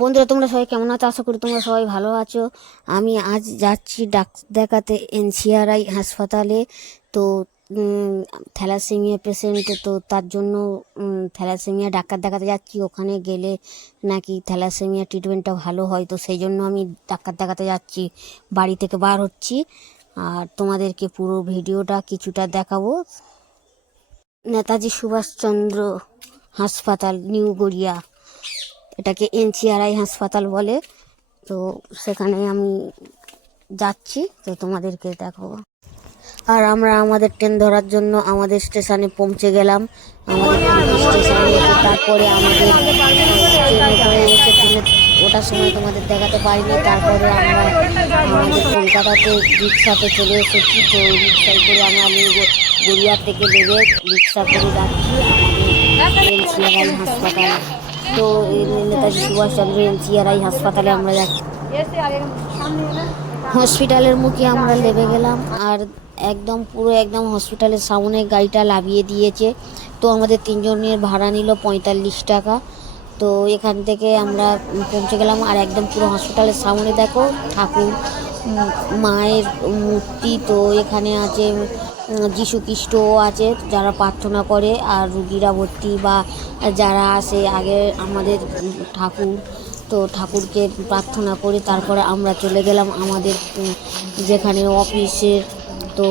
বন্ধুরা, তোমরা সবাই কেমন আছো? আশা করি তোমরা সবাই ভালো আছো। আমি আজ যাচ্ছি দেখাতে এনসিআরআই হাসপাতালে। তো থ্যালাসেমিয়া পেশেন্ট, তো তার জন্য থ্যালাসেমিয়া ডাক্তার দেখাতে যাচ্ছি। ওখানে গেলে নাকি থ্যালাসেমিয়া ট্রিটমেন্টটা ভালো হয়, তো সেই জন্য আমি ডাক্তার দেখাতে যাচ্ছি। বাড়ি থেকে বার হচ্ছি আর তোমাদেরকে পুরো ভিডিওটা কিছুটা দেখাবো। নেতাজি সুভাষচন্দ্র হাসপাতাল, নিউ গড়িয়া, এটাকে এনসিআরআই হাসপাতাল বলে। তো সেখানে আমি যাচ্ছি, তো তোমাদেরকে দেখাবো। আর আমরা আমাদের ট্রেন ধরার জন্য আমাদের স্টেশনে পৌঁছে গেলাম। আমাদের স্টেশনে তারপরে আমাদের ট্রেনে করে এসে ট্রেনে ওটার সময় তোমাদের দেখাতে পারিনি। তারপরে আমরা আমাদের কলকাতাতে রিক্সাতে চলে এসেছি। তো রিক্সায় করে আমরা গড়িয়া থেকে নেমে রিক্সা করে যাচ্ছি আমাদের এনসিআরআই হাসপাতাল। তো নেতাজি সুভাষচন্দ্র এনসিআরআই হাসপাতালে আমরা যাচ্ছি। হসপিটালের মুখে আমরা নেমে গেলাম আর পুরো হসপিটালের সামনে গাড়িটা লাভিয়ে দিয়েছে। তো আমাদের 3 জনের ভাড়া নিল 45 টাকা। তো এখান থেকে আমরা পৌঁছে গেলাম আর পুরো হসপিটালের সামনে দেখো ঠাকুর মায়ের মূর্তি। তো এখানে আছে যীশু খ্রিস্টও আছে, যারা প্রার্থনা করে আর রুগীরা ভর্তি বা যারা আসে আগে আমাদের ঠাকুর। তো ঠাকুরকে প্রার্থনা করে তারপরে আমরা চলে গেলাম আমাদের যেখানে অফিসের। তো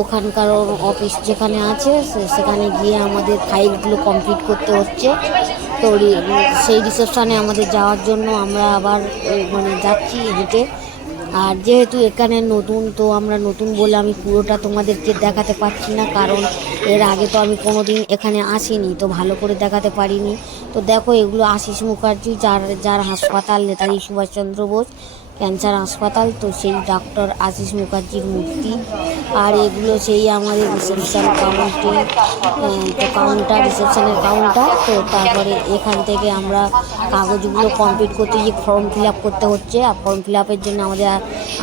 ওখানকার অফিস যেখানে আছে সেখানে গিয়ে আমাদের ফাইলগুলো কমপ্লিট করতে হচ্ছে। তো সেই রিসেপশানে আমাদের যাওয়ার জন্য আমরা আবার যাচ্ছি হেঁটে। আর যেহেতু এখানে নতুন, তো আমরা নতুন বলে আমি পুরোটা তোমাদেরকে দেখাতে পারছি না, কারণ এর আগে তো আমি কোনো দিন এখানে আসিনি, তো ভালো করে দেখাতে পারিনি। তো দেখো, এগুলো আশিস মুখার্জি, যার হাসপাতাল নেতাজি সুভাষচন্দ্র বোস ক্যান্সার হাসপাতাল। তো সেই ডক্টর আশিস মুখার্জির মূর্তি। আর এগুলো সেই আমাদের রিসেপশান রিসেপশানের কাউন্টার। তো তারপরে এখান থেকে আমরা কাগজগুলো কমপ্লিট করতে গিয়ে ফর্ম ফিল আপ করতে হচ্ছে। আর ফর্ম ফিল আপের জন্য আমাদের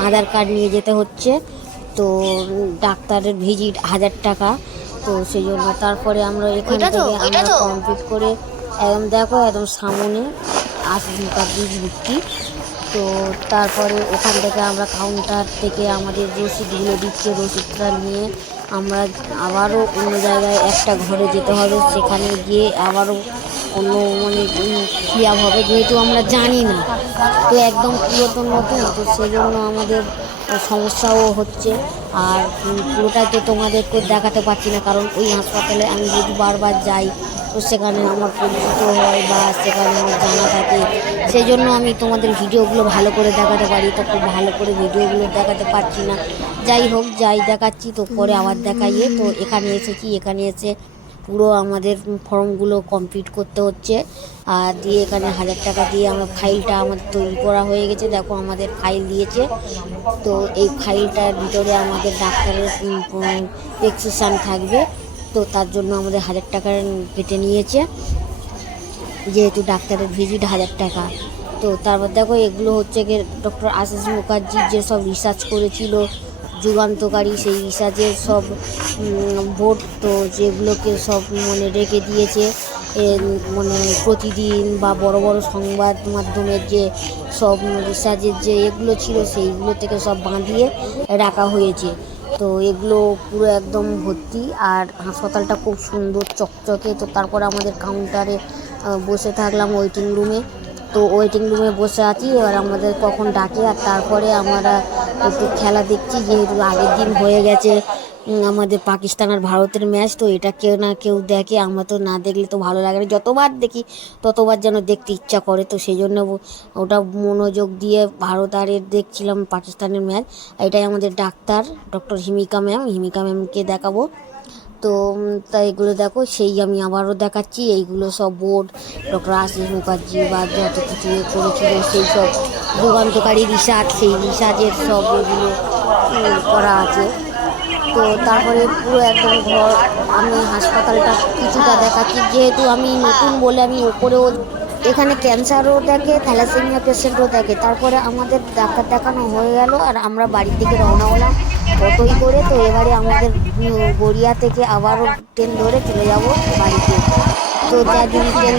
আধার কার্ড নিয়ে যেতে হচ্ছে। তো ডাক্তারের ভিজিট 1000 টাকা। তো সেই জন্য তারপরে আমরা এখান থেকে আমরা কমপ্লিট করে দেখো সামনে আশিস মুখার্জির মূর্তি। তো তারপরে ওখান থেকে আমরা কাউন্টার থেকে আমাদের রসিদগুলো দিচ্ছে, রসিদটা নিয়ে আমরা আবারও অন্য জায়গায় একটা ঘরে যেতে হবে। সেখানে গিয়ে আবারও অন্য ক্রিয়া হবে, যেহেতু আমরা জানি না, তো পুরাতন নতুন, তো সেই জন্য আমাদের সমস্যাও হচ্ছে। আর পুরোটাই তো তোমাদেরকে দেখাতে পারছি না, কারণ ওই হাসপাতালে আমি যদি বারবার যাই তো সেখানে আমার পরিচিত হয় বা সেখানে আমার জানা থাকে, সেই জন্য আমি তোমাদের ভিডিওগুলো ভালো করে দেখাতে পারি। তো খুব ভালো করে ভিডিওগুলো দেখাতে পারছি না। যাই হোক, যাই দেখাচ্ছি তো পরে আবার দেখাইয়ে। তো এখানে এসেছি, এখানে এসে পুরো আমাদের ফর্মগুলো কমপ্লিট করতে হচ্ছে। আর দিয়ে এখানে 1000 টাকা দিয়ে আমরা ফাইলটা আমাদের তৈরি করা হয়ে গেছে। দেখো আমাদের ফাইল দিয়েছে। তো এই ফাইলটার ভিতরে আমাদের ডাক্তারের প্রেসক্রিপশান থাকবে। তো তার জন্য আমাদের 1000 টাকা কেটে নিয়েছে, যেহেতু ডাক্তারের ভিজিট 1000 টাকা। তো তারপর দেখো, এগুলো হচ্ছে গিয়ে ডক্টর আশিস মুখার্জি যেসব রিসার্চ করেছিল যুগান্তকারী, সেই রিসার্চের সব বোর্ড। তো যেগুলোকে সব রেখে দিয়েছে প্রতিদিন বা বড় বড় সংবাদ মাধ্যমের যে সব রিসার্চের যে এগুলো ছিল সেইগুলো থেকে সব বাঁধিয়ে রাখা হয়েছে। তো এগুলো পুরো ভর্তি। আর হাসপাতালটা খুব সুন্দর চকচকে। তো তারপর আমাদের কাউন্টারে বসে থাকলাম ওয়েটিং রুমে। তো ওয়েটিং রুমে বসে আছি, এবার আমাদের কখন ডাকে। আর তারপরে আমরা একটু খেলা দেখছি, যেহেতু আগের দিন হয়ে গেছে আমাদের পাকিস্তান আর ভারতের ম্যাচ। তো এটা কেউ না কেউ দেখে, আমরা তো না দেখলে তো ভালো লাগে না। যতবার দেখি ততবার যেন দেখতে ইচ্ছা করে। তো সেই জন্য ওটা মনোযোগ দিয়ে ভারত আর দেখছিলাম পাকিস্তানের ম্যাচ। এটাই আমাদের ডাক্তার ডক্টর হিমিকা ম্যামকে দেখাবো। তো তাই এগুলো দেখো, সেই আমি আবারও দেখাচ্ছি। এইগুলো সব বোর্ড ডক্টর আশিস মুখার্জি বা যত কিছু করেছিল সেই সব যুগান্তকারী রিসার্চ, সেই রিসার্চের সব এগুলো করা আছে। তো তারপরে পুরো ঘর, আমি হাসপাতালটা কিছুটা দেখাচ্ছি, যেহেতু আমি নতুন বলে আমি ওপরেও এখানে ক্যান্সারও দেখে, থ্যালাসেমিয়া পেশেন্টও দেখে। তারপরে আমাদের ডাক্তার দেখানো হয়ে গেল আর আমরা বাড়ি থেকে রওনা হলাম অটোই করে। তো এবারে আমাদের গড়িয়া থেকে আবারও ট্রেন ধরে চলে যাব বাড়িতে। তো ট্রেন